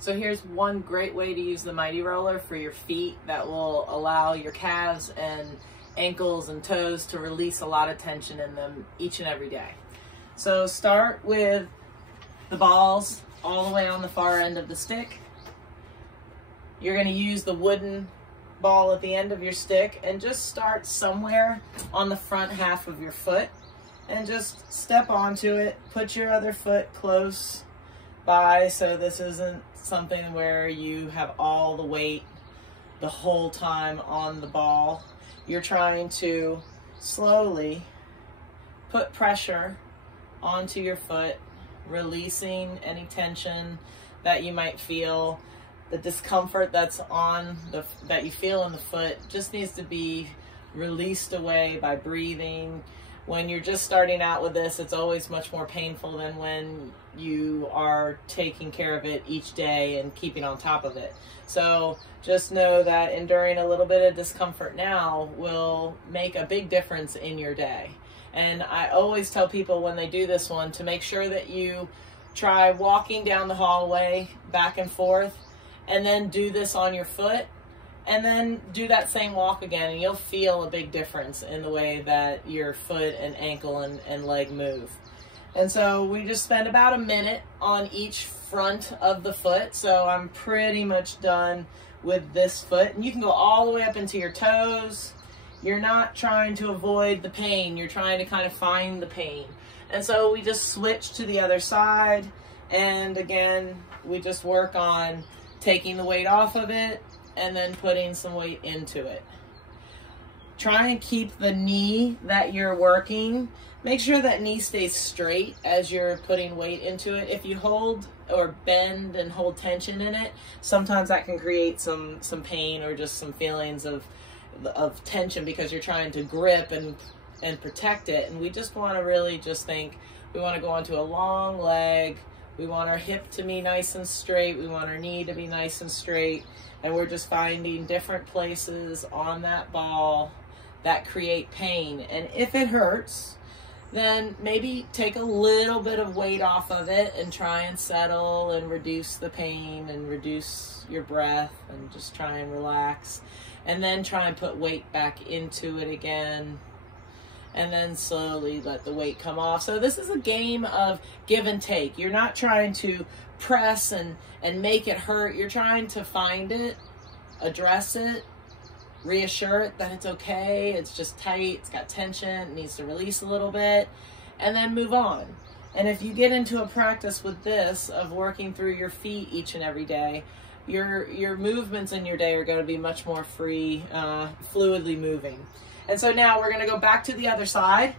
So here's one great way to use the Myt-Roller for your feet that will allow your calves and ankles and toes to release a lot of tension in them each and every day. So start with the balls all the way on the far end of the stick. You're going to use the wooden ball at the end of your stick and just start somewhere on the front half of your foot and just step onto it. Put your other foot close by so this isn't something where you have all the weight the whole time on the ball. You're trying to slowly put pressure onto your foot, releasing any tension that you might feel. The discomfort that you feel in the foot just needs to be released away by breathing. When you're just starting out with this, it's always much more painful than when you are taking care of it each day and keeping on top of it. So just know that enduring a little bit of discomfort now will make a big difference in your day. And I always tell people when they do this one to make sure that you try walking down the hallway back and forth, and then do this on your foot, and then do that same walk again, and you'll feel a big difference in the way that your foot and ankle and leg move. And so we just spend about a minute on each front of the foot. So I'm pretty much done with this foot. And you can go all the way up into your toes. You're not trying to avoid the pain. You're trying to kind of find the pain. And so we just switch to the other side. And again, we just work on taking the weight off of it and then putting some weight into it. Try and keep the knee that you're working. Make sure that knee stays straight as you're putting weight into it. If you hold or bend and hold tension in it, sometimes that can create some pain or just some feelings of tension because you're trying to grip and protect it. And we just want to really just think, we want to go onto a long leg. We want our hip to be nice and straight. We want our knee to be nice and straight. And we're just finding different places on that ball that create pain. And if it hurts, then maybe take a little bit of weight off of it and try and settle and reduce the pain and reduce your breath and just try and relax. And then try and put weight back into it again. And then slowly let the weight come off. So this is a game of give and take. You're not trying to press and make it hurt. You're trying to find it, address it, reassure it that it's okay, it's just tight, it's got tension, it needs to release a little bit, and then move on. And if you get into a practice with this of working through your feet each and every day, your movements in your day are going to be much more free, fluidly moving. And so now we're going to go back to the other side.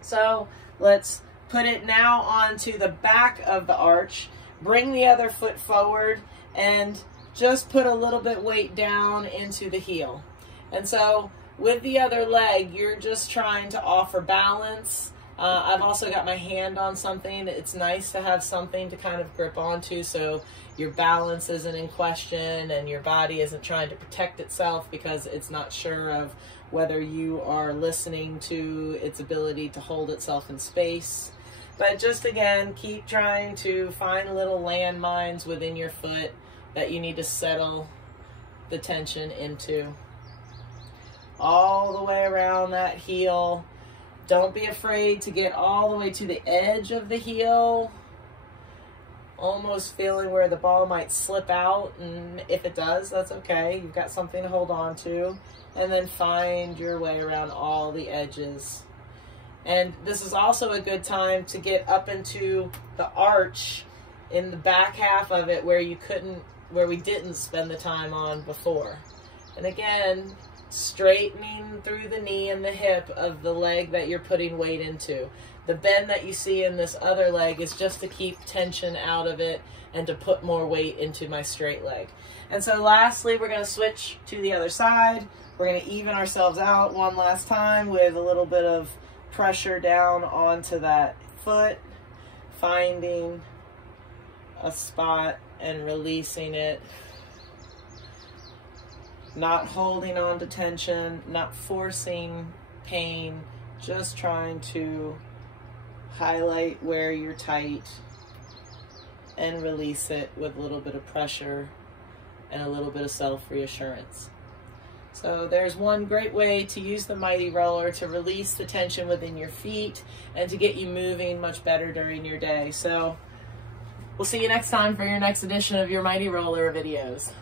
So let's put it now onto the back of the arch. Bring the other foot forward and just put a little bit weight down into the heel. And so with the other leg, you're just trying to offer balance. I've also got my hand on something. It's nice to have something to kind of grip onto so your balance isn't in question and your body isn't trying to protect itself because it's not sure of whether you are listening to its ability to hold itself in space. But just again, keep trying to find little landmines within your foot that you need to settle the tension into. All the way around that heel. Don't be afraid to get all the way to the edge of the heel, almost feeling where the ball might slip out, and if it does, that's okay. You've got something to hold on to, and then find your way around all the edges. And this is also a good time to get up into the arch in the back half of it where we didn't spend the time on before. And again, straightening through the knee and the hip of the leg that you're putting weight into. The bend that you see in this other leg is just to keep tension out of it and to put more weight into my straight leg. And so lastly, we're going to switch to the other side. We're going to even ourselves out one last time with a little bit of pressure down onto that foot, finding a spot and releasing it. Not holding on to tension, not forcing pain, just trying to highlight where you're tight and release it with a little bit of pressure and a little bit of self-reassurance. So there's one great way to use the Myt-Roller to release the tension within your feet and to get you moving much better during your day. So we'll see you next time for your next edition of your Myt-Roller videos.